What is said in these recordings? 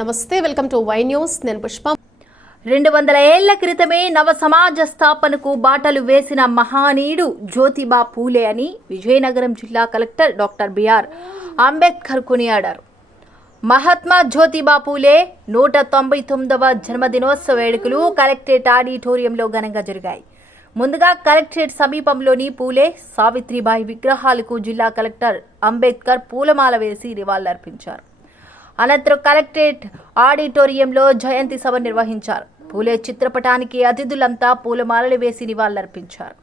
నమస్తే welcome to Y news. నేను పుష్ప. రెండు వందల ఏళ్ళ క్రితమే నవ సమాజ స్థాపనకు బాటలు వేసిన మహానీయుడు జ్యోతిబా పూలే అని విజయనగరం జిల్లా కలెక్టర్ డాక్టర్ బిఆర్ అంబేద్కర్ కొనియాడారు. మహాత్మా జ్యోతిబా పూలే నూట తొంభై తొమ్మిదవ జన్మదినోత్సవ వేడుకలు కలెక్టరేట్ ఆడిటోరియంలో ఘనంగా జరిగాయి. ముందుగా కలెక్టరేట్ సమీపంలోని పూలే సావిత్రిబాయి విగ్రహాలకు జిల్లా కలెక్టర్ అంబేద్కర్ పూలమాల వేసి నివాళులర్పించారు. అనంతరం కలెక్టరేట్ ఆడిటోరియంలో జయంతి సభ నిర్వహించారు. పూలే చిత్రపటానికి అతిథులంతా పూలమాలలు వేసి నివాళులర్పించారు.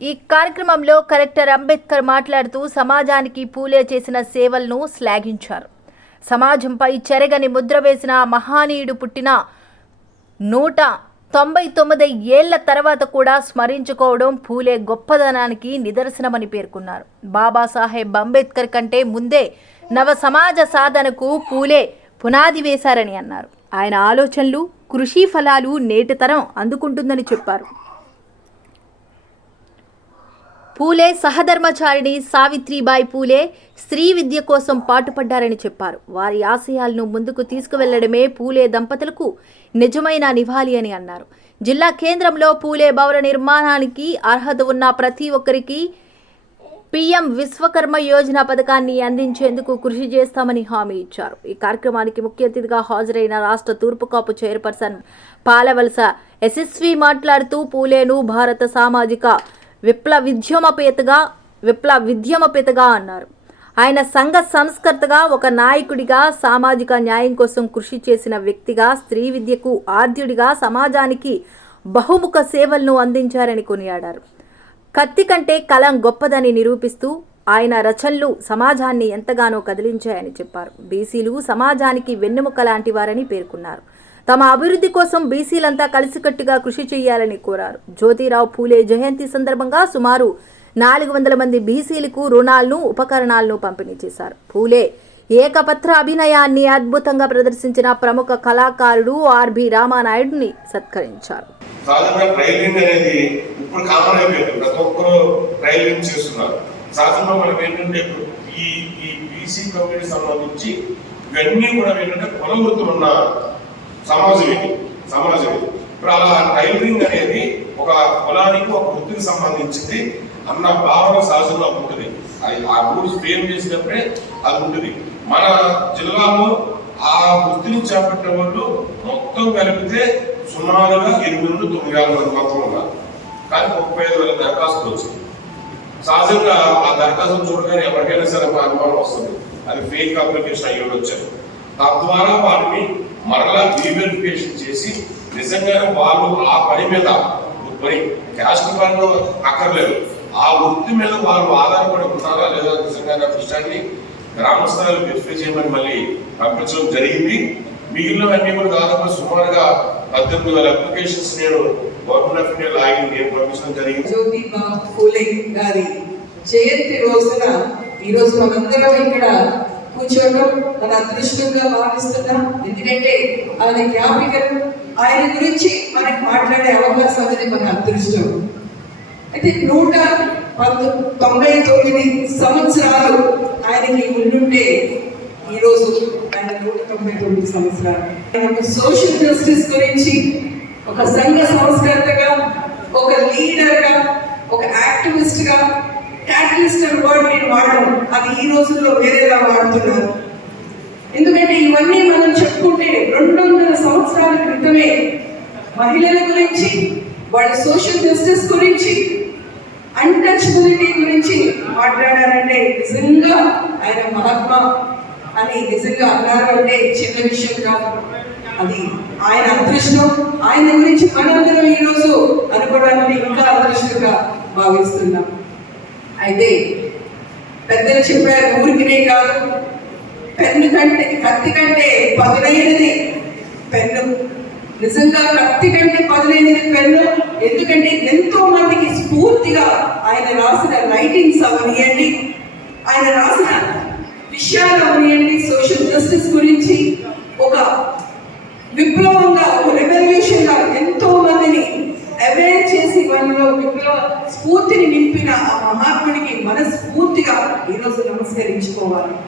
ఈ కార్యక్రమంలో కలెక్టర్ అంబేద్కర్ మాట్లాడుతూ సమాజానికి పూలే చేసిన సేవలను శ్లాఘించారు. సమాజంపై చెరగని ముద్ర వేసిన మహానీయుడు పుట్టిన నూట తొంభై తొమ్మిది ఏళ్ళ తర్వాత కూడా స్మరించుకోవడం పూలే గొప్పదనానికి నిదర్శనమని పేర్కొన్నారు. బాబాసాహెబ్ అంబేద్కర్ కంటే ముందే నవ సమాజ సాధనకు పూలే పునాది వేశారని అన్నారు. ఆయన ఆలోచనలు కృషి ఫలాలు నేటి తరం అందుకుంటుందని చెప్పారు. పూలే సహధర్మచారిణి సావిత్రిబాయి పూలే స్త్రీ విద్య కోసం పాటుపడ్డారని చెప్పారు. వారి ఆశయాలను ముందుకు తీసుకువెళ్ళడమే పూలే దంపతులకు నిజమైన నివాళి అని అన్నారు. జిల్లా కేంద్రంలో పూలే భవన నిర్మాణానికి అర్హత ఉన్న ప్రతి ఒక్కరికి పీఎం విశ్వకర్మ యోజన పథకాన్ని అందించేందుకు కృషి చేస్తామని హామీ ఇచ్చారు. ఈ కార్యక్రమానికి ముఖ్య అతిథిగా హాజరైన రాష్ట్ర తూర్పు కాపు చైర్పర్సన్ పాలవలస ఎస్ఎస్వి మాట్లాడుతూ పూలేను భారత సామాజిక విప్లవిద్యమపేతగా విప్లవిద్యమపేతగా అన్నారు. ఆయన సంఘ సంస్కర్తగా ఒక నాయకుడిగా సామాజిక న్యాయం కోసం కృషి చేసిన వ్యక్తిగా స్త్రీ విద్యకు ఆద్యుడిగా సమాజానికి బహుముఖ సేవలను అందించారని కొనియాడారు. కత్తి కంటే కలం గొప్పదని నిరూపిస్తూ ఆయన రచనలు సమాజాన్ని ఎంతగానో కదిలించాయని చెప్పారు. బీసీలు సమాజానికి వెన్నెముక లాంటి వారని పేర్కొన్నారు. తమ అభివృద్ధి కోసం బీసీలంతా కలిసికట్టుగా కృషి చేయాలని కోరారు. జ్యోతిరావు పూలే జయంతి సందర్భంగా సుమారు నాలుగు వందల మంది బీసీలకు రుణాలను ఉపకరణాలను పంపిణీ చేశారు. పూలే ఏకపత్ర అభినయాన్ని అద్భుతంగా ప్రదర్శించిన ప్రముఖ కళాకారుడు ఆర్బి రామానాయుడిని సత్కరించారు. సహజంగా ట్రైలింగ్ అనేది ఇప్పుడు కామన్ అయిపోయింది ప్రతి ఒక్కరు ట్రైలింగ్ చేస్తున్నారు. సహజంగా ఏంటంటే ఈ ఈ బీసీ కమ్యూనిటీ సంబంధించి ఇవన్నీ కూడా ఏంటంటే సమాజం ఇది. సమాజం ఇది. ఇప్పుడు అలా టైలరింగ్ అనేది ఒక కులానికి ఒక వృత్తికి సంబంధించింది అన్న భావన సహజంగా ఉంటుంది. అది ఆ రూల్స్ ఫ్రేమ్ చేసినప్పుడే అది ఉంటుంది. మన జిల్లాలో ఆ వృత్తిని చేపట్టే వాళ్ళు మొత్తం కలిపితే సుమారుగా ఎనిమిది నుండి తొమ్మిది వేల మంది మాత్రం ఉన్నారు. కానీ ముప్పై ఐదు వేల దరఖాస్తులు వచ్చింది. సహజంగా ఆ దరఖాస్తులు చూడగానే ఎవరికైనా సరే ఒక అనుమానం వస్తుంది. అది ఫేక్ అప్లికేషన్ అయ్యి వచ్చారు తద్వారా వారిని మరలా రీవెరిఫికేషన్ చేసి నిజంగానే వాళ్ళు ఆ పని మీద పని క్యాస్ట్ పరంగా అక్కర్లేదు. ఆ వృత్తి మీద వాళ్ళు ఆధారపడి ఉన్నారా లేదా నిజంగానే విషయాన్ని గ్రామస్థాయిలో వెరిఫై చేయమని మళ్ళీ పంపించడం జరిగింది. మిగిలినవన్నీ కూడా దాదాపు సుమారుగా పద్దెనిమిది వేల అప్లికేషన్స్ నేను గవర్నమెంట్ ఆఫ్ ఇండియా లాగిన్ నేను పంపించడం జరిగింది. జ్యోతి ఫూలే గారి జయంతి రోజున ఈరోజు మనందరం ఇక్కడ కూర్చోవడం మన అదృష్టంగా భావిస్తున్నాం. ఎందుకంటే ఆయన జ్ఞాపికలు ఆయన గురించి మనకు మాట్లాడే అవకాశం అనేది మన అదృష్టం. అయితే నూట తొంభై తొమ్మిది సంవత్సరాలు ఆయనకి ఉండుంటే ఈరోజు ఆయన నూట తొంభై తొమ్మిది సంవత్సరాలు. ఒక సోషల్ జస్టిస్ గురించి ఒక సంఘ సంస్కర్తగా ఒక లీడర్గా ఒక యాక్టివిస్ట్గా క్యాటలిస్ట్ అనే వర్డ్ నేను వాడను. అది ఈ రోజుల్లో వేరేలా వాడుతున్నారు. ఎందుకంటే ఇవన్నీ మనం చెప్పుకుంటే రెండు వందల సంవత్సరాల క్రితమే మహిళల గురించి వాళ్ళ సోషల్ జస్టిస్ గురించి అన్టచబిలిటీ గురించి మాట్లాడారంటే నిజంగా ఆయన మహాత్మా అని నిజంగా అన్నారు అంటే చిన్న విషయం కాదు. అది ఆయన అదృష్టం. ఆయన గురించి మనందరం ఈరోజు అనుకోవడానికి ఇంకా అదృష్టంగా భావిస్తున్నాం. అయితే పెద్దలు చెప్పారు ఊరికినే కాదు. పెన్ను కంటే కత్తి కంటే పదునైనది పెన్ను. నిజంగా కత్తి కంటే పదునైనది పెన్ను. ఎందుకంటే ఎంతో మందికి స్ఫూర్తిగా ఆయన రాసిన రైటింగ్స్ అవనియండి. ఆయన రాసిన విషయాలు అవనియండి. సోషల్ జస్టిస్ గురించి ఒక విప్లవంగా ఒక రెవల్యూషన్గా ఎంతో మందిని అవేర్ చేసి వాళ్ళలో విప్లవ స్ఫూర్తిని నింపిన ఆ మహాత్ముడికి మనస్ఫూర్తిగా ఈరోజు నమస్కరించుకోవాలి.